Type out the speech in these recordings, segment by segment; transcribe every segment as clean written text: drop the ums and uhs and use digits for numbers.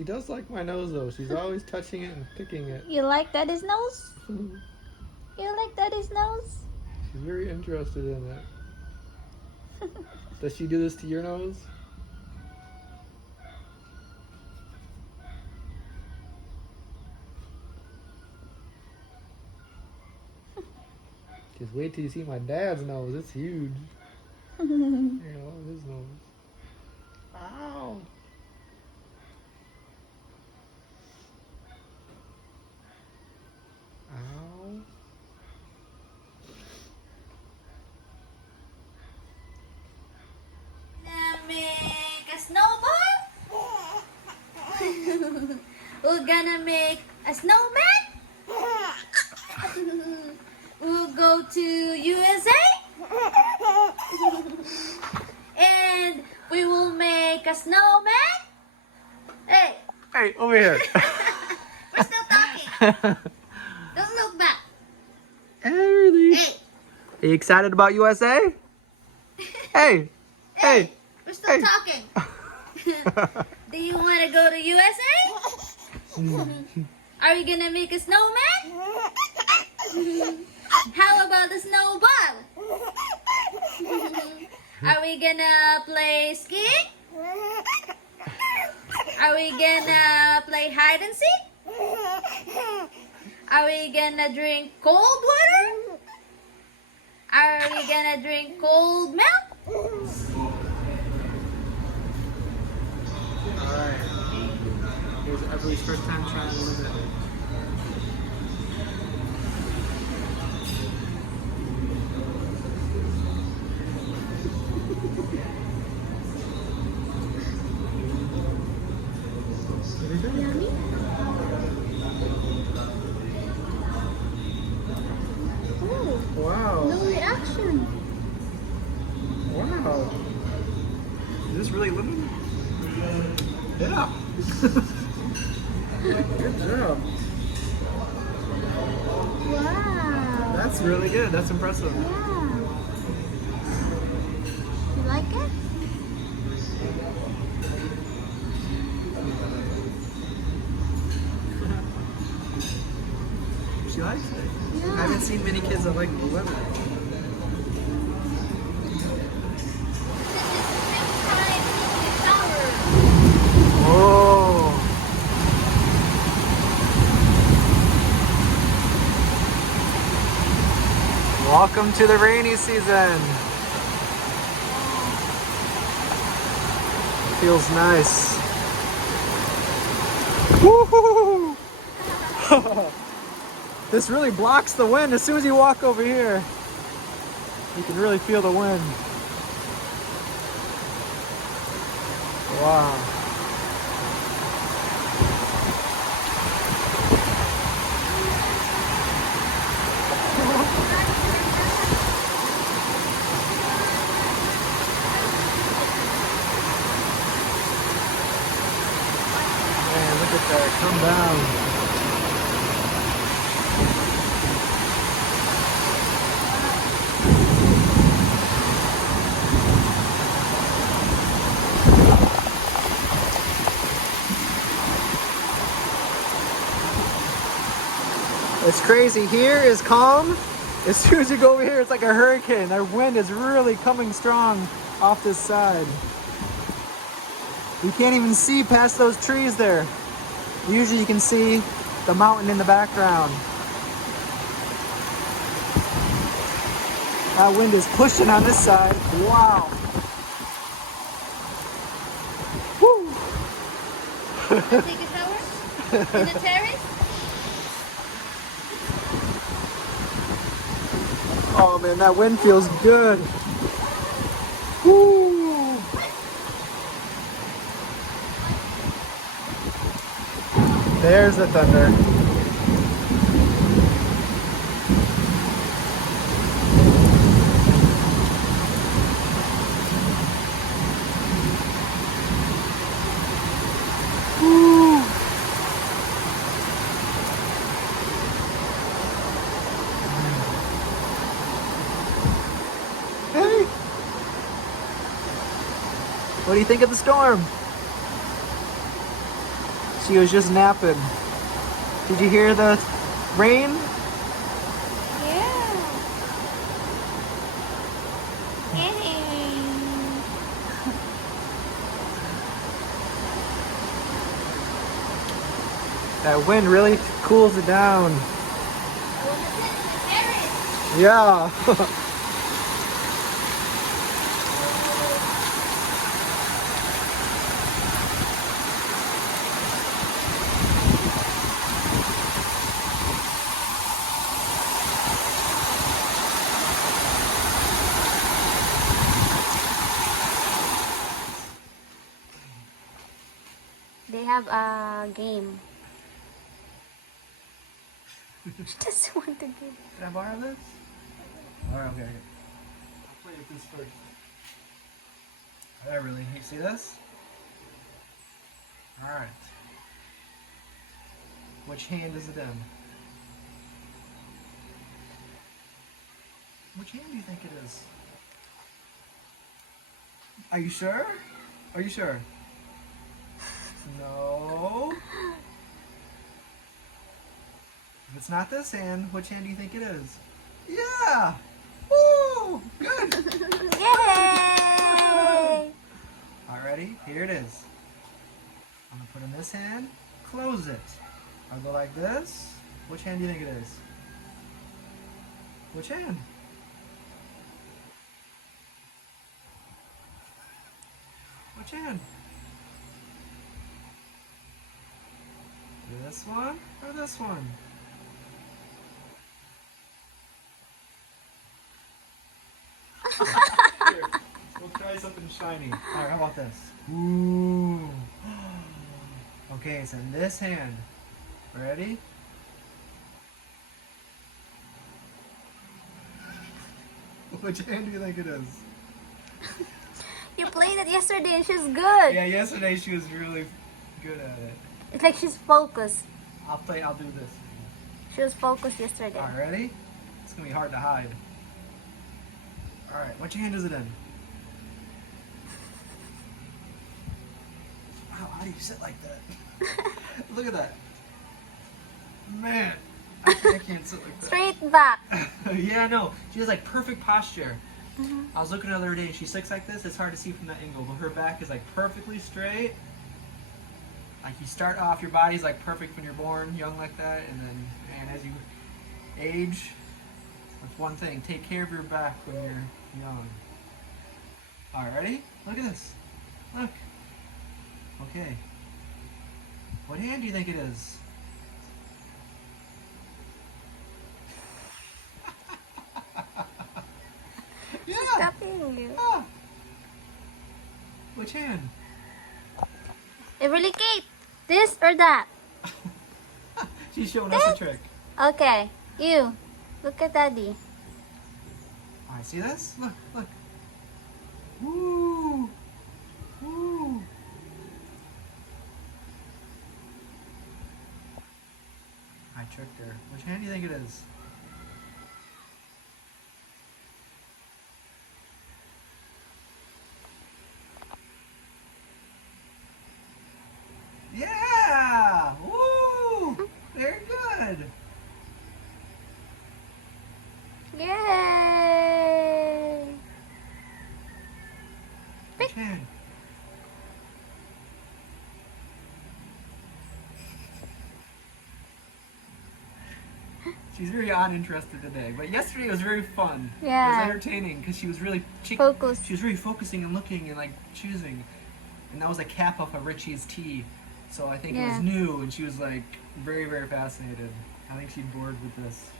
She does like my nose though. She's always touching it and picking it. You like Daddy's nose? You like Daddy's nose? She's very interested in it. Does she do this to your nose? Just wait till you see my dad's nose. It's huge. You know, his nose. Ow. Ow. Gonna make a snowball? We're gonna make a snowman? We'll go to USA? And we will make a snowman? Hey! Hey, over here. We're still talking. Don't look back. Really? Hey! Are you excited about USA? Hey. Hey. We're still talking. Do you want to go to USA? Are we gonna make a snowman? How about the snowball? Are we gonna play skiing? Are we gonna play hide and seek? Are we gonna drink cold water? Are we gonna drink cold milk? Alright. Here's Everly's first time trying to live it. Yummy? Oh, Wow. no reaction. Wow. Is this really living? Yeah. Good job. Wow. That's really good. That's impressive. Yeah. You like it? She likes it. Yeah. I haven't seen many kids that like lemon. Oh. Welcome to the rainy season. Feels nice. Woo-hoo! This really blocks the wind. As soon as you walk over here, you can really feel the wind. Wow. Man, look at that. Come down. It's crazy. Here is calm. As soon as you go over here, it's like a hurricane. Our wind is really coming strong off this side. You can't even see past those trees there. Usually you can see the mountain in the background. That wind is pushing on this side. Wow. Woo. Take a shower in the terrace. Oh man, that wind feels good. Woo. There's the thunder. Woo. Hey. What do you think of the storm? She was just napping. Did you hear the rain? Yeah. That wind really cools it down. Yeah. They have a game. Just want the game. Can I borrow this? Alright, okay. I'll play with this first. I really hate. See this? Alright. Which hand is it in? Which hand do you think it is? Are you sure? Are you sure? No. If it's not this hand, which hand do you think it is? Yeah! Woo! Good! Yay! Alrighty, here it is. I'm gonna put in this hand, close it. I'll go like this. Which hand do you think it is? Which hand? Which hand? This one or this one? Here, we'll try something shiny. Alright, how about this? Ooh. Okay, it's in this hand. Ready? Which hand do you think it is? You played it yesterday and she's good. Yeah, yesterday she was really good at it. It's like she's focused. I'll do this. She was focused yesterday. Alright, ready? It's gonna be hard to hide. Alright, which hand is it in? Wow, how do you sit like that? Look at that. Man, I can't sit like that. Straight back. Yeah, no, she has like perfect posture. I was looking at her the other day and she sits like this. It's hard to see from that angle, but her back is like perfectly straight. Like you start off, your body's like perfect when you're born, young like that, and then, man, as you age, that's one thing. Take care of your back when you're young. Alright, ready? Look at this. Look. Okay. What hand do you think it is? Yeah. Copying you. Ah. Which hand? Really, Kate? This or that? She's showing us a trick. Okay. You. Look at Daddy. Alright, see this? Look, look. Woo! Woo! I tricked her. Which hand do you think it is? Yeah! Woo! Very good! Yay! Which hand? She's very uninterested today, but yesterday was very fun. Yeah. It was entertaining because she was really Focused. She was really focusing and looking and like choosing, and that was a cap off of Richie's tea. So I think it was new, and she was like very, very fascinated. I think she's bored with this.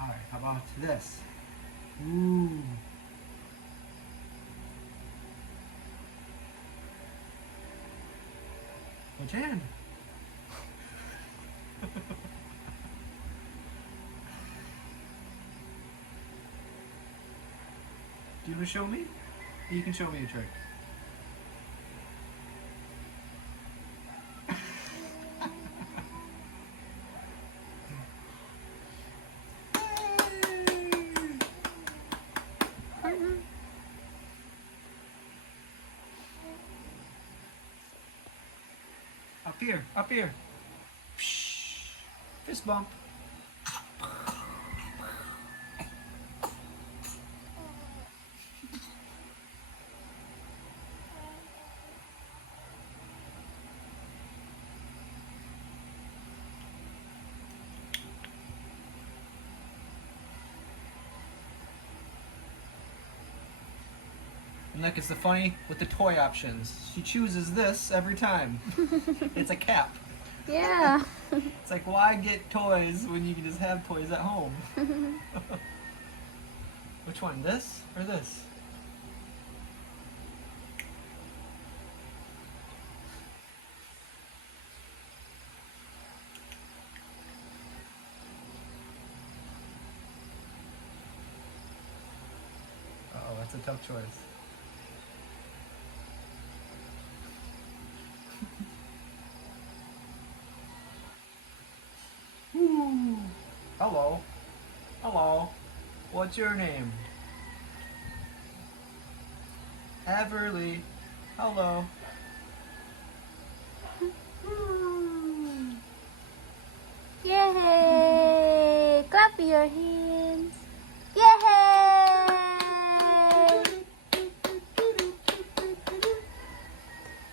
All right, how about this? Ooh. Which hand? Do you want to show me? You can show me a trick. here, up here. Psh, fist bump. And look, it's the funny with the toy options. She chooses this every time. It's a cap. Yeah. It's like, why get toys when you can just have toys at home? Which one, this or this? Uh-oh, that's a tough choice. Ooh. Hello. Hello. What's your name? Everly. Hello. Yay! Clap your hands. Yay!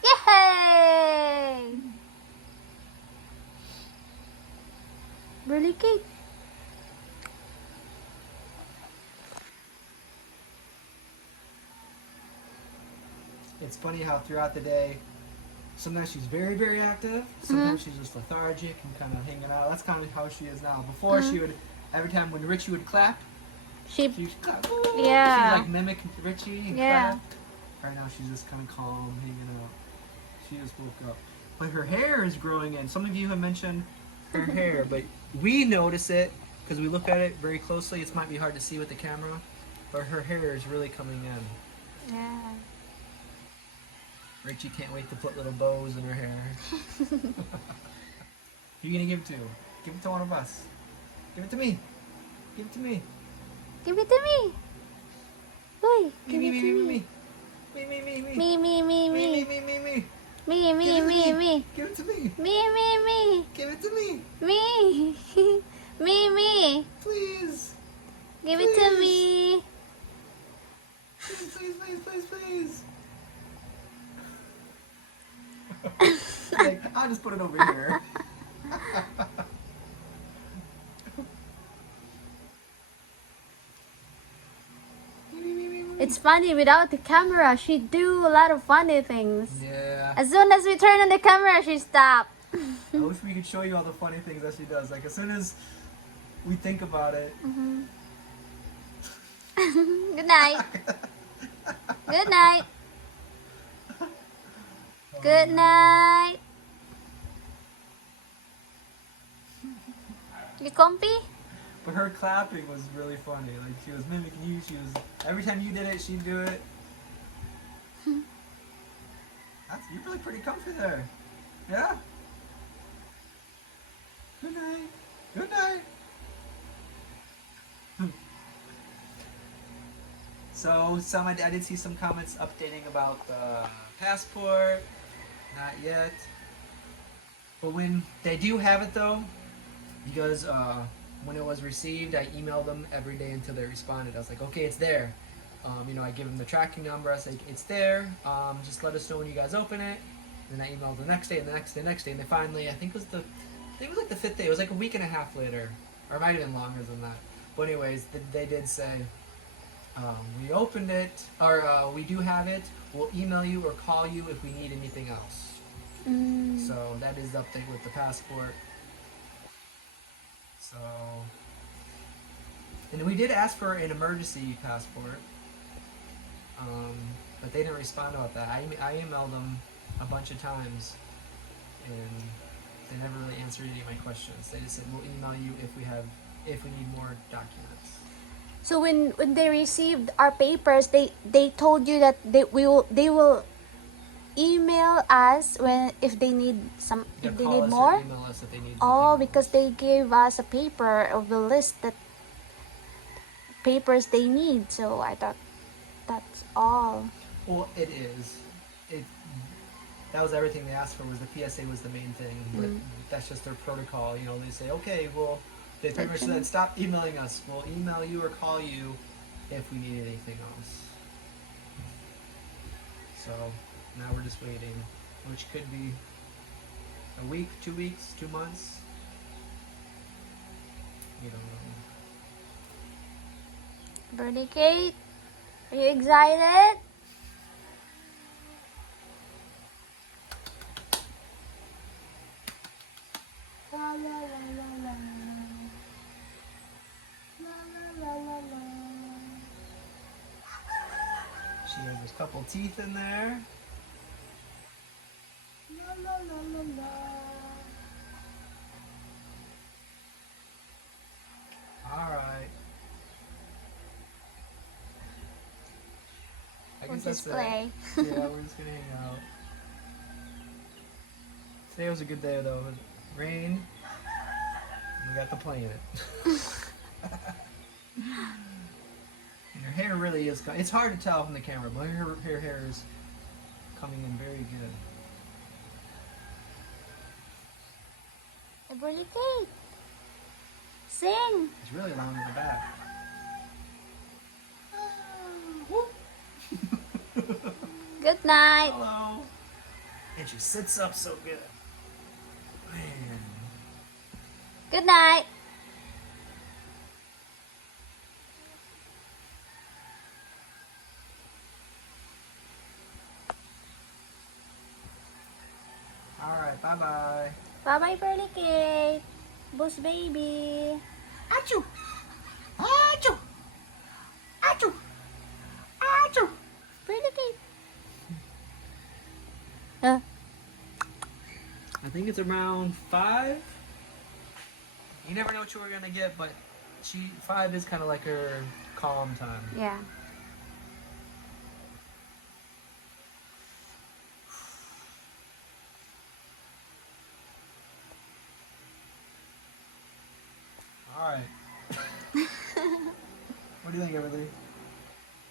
Yay! Really cake. It's funny how throughout the day, sometimes she's very, very active. Sometimes she's just lethargic and kind of hanging out. That's kind of how she is now. Before she would, every time when Richie would clap, She she'd clap. Yeah. She'd like mimic Richie and Yeah. clap. Right now she's just kind of calm, hanging out. She just woke up. But her hair is growing in. Some of you have mentioned her hair, but we notice it because we look at it very closely. It might be hard to see with the camera, but her hair is really coming in. Yeah. Richie can't wait to put little bows in her hair. Who you gonna give it to? Give it to one of us. Give it to me. Give it to me. Give it to me. Uy, give Me, it me, to me, me. me, me, me, me, Me, me, me, me, me. me, me, me. Me, me, me, me. Give it to me. Me, me, me. Give it to me. Me. Me, me. Please. Give it to me. Please, please, please, please, please. Like, I'll just put it over here. It's funny, without the camera, she do a lot of funny things. Yeah. As soon as we turn on the camera, she stop. I wish we could show you all the funny things that she does. Like, as soon as we think about it. Good night. Good night. Good night. You comfy? But her clapping was really funny. Like, she was mimicking you. She was, every time you did it, she'd do it. You're really pretty comfy there. Yeah? Good night. Good night. So, I did see some comments updating about the passport. Not yet. But when they do have it, though, because when it was received, I emailed them every day until they responded. I was like, okay, it's there. I give them the tracking number. I said, it's there. Just let us know when you guys open it. And then I emailed the next day and the next day and the next day. And they finally, I think it was like the 5th day. It was like a week and a half later. Or it might have been longer than that. But anyways, they did say, we opened it, or we do have it. We'll email you or call you if we need anything else. So that is the update with the passport. So, and we did ask for an emergency passport, but they didn't respond about that. I emailed them a bunch of times, and they never really answered any of my questions. They just said, we'll email you if we need more documents. So when they received our papers, they told you that they will email us if they need if they Call need us or more. email us if they need Oh, anything because else. they gave us a paper of the list that papers they need. So I thought that's all. Well, it is. that was everything they asked for. Was the PSA was the main thing. But that's just their protocol. You know, they say, okay, well, they pretty much said, stop emailing us. We'll email you or call you if we need anything else. So now we're just waiting, which could be a week, 2 weeks, 2 months. You don't know. Birthday cake, are you excited? La la la la la. La la la la la. She has a couple teeth in there. La la la la la. All right. I We'll guess that's just play. it. Yeah, we're just gonna hang out. Today was a good day though. It was rain. We got the planet. And her hair really is. It's hard to tell from the camera, but her hair is coming in very good. A birthday cake. Sing. It's really long in the back. Good night. Hello. And she sits up so good. Man. Good night. All right. Bye bye. Bye bye, birthday cake. Boss baby. Achoo. Achoo. Achoo. Achoo. Birthday cake. I think it's around 5. You never know what you were gonna get, but 5 is kind of like her calm time. Yeah. All right. What do you think, everybody?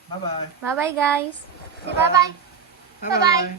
Bye bye. Bye bye, guys. Say bye bye. Bye Bye-bye.